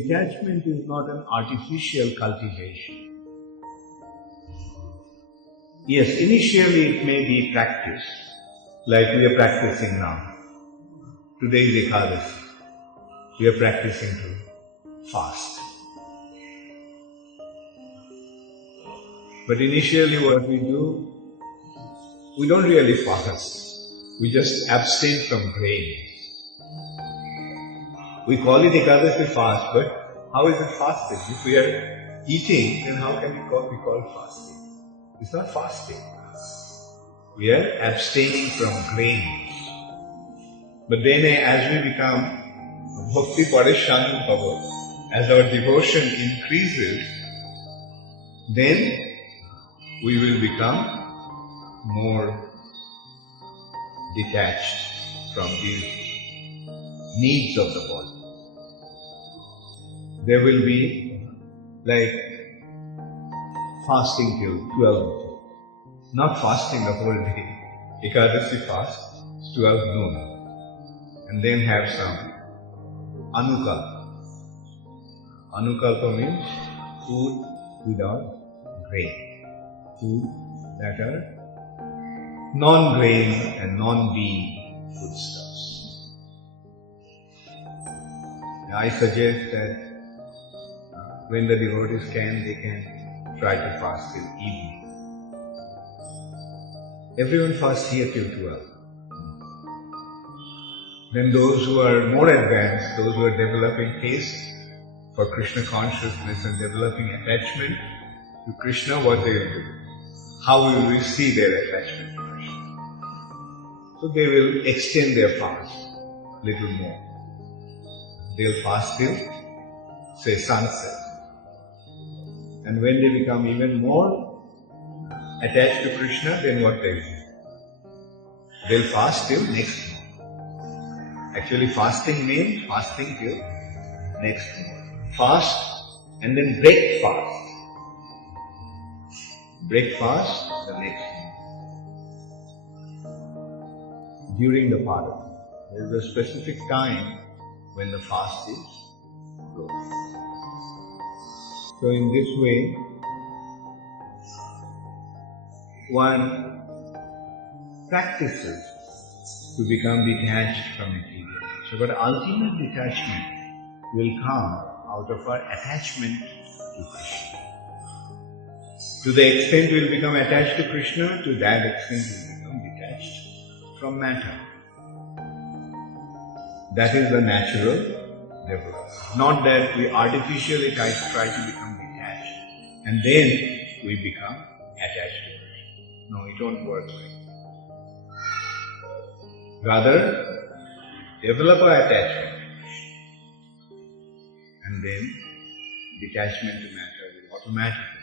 Detachment is not an artificial cultivation. Yes, initially it may be practiced, like we are practicing now. Today is Ekadasi. We are practicing to fast. But initially what we do, we don't really fast. We just abstain from grains. We call it Ekadasi fast, but how is it fasting? If we are eating, then how can it be called fasting? It's not fasting. We are abstaining from grains. But then as we become Bhakti Parishanu Bhava, as our devotion increases, then we will become more detached from these needs of the body. There will be like fasting till 12, not fasting the whole day. Ekadasi fast, 12 noon, and then have some anukalpa. Anukalpa means food without grain, food that are non-grain and non-bean foodstuffs. I suggest that when the devotees can, they can try to fast till evening. Everyone fasts here till 12. Then those who are more advanced, those who are developing taste for Krishna consciousness and developing attachment to Krishna, what they will do? How will we see their attachment to Krishna? So they will extend their fast a little more. They'll fast till, say, sunset. And when they become even more attached to Krishna, then what they do? They'll fast till next morning. Actually, fasting means fasting till next morning. Fast and then break fast. Break fast the next morning. During the Pada. There is a specific time when the fast is closed. So in this way, one practices to become detached from material nature. But ultimate detachment will come out of our attachment to Krishna. To the extent we will become attached to Krishna, to that extent we will become detached from matter. That is the natural development. Not that we artificially try to become detached and then we become attached to Krishna. No, it won't work like that. Rather, develop our attachment and then detachment to matter will automatically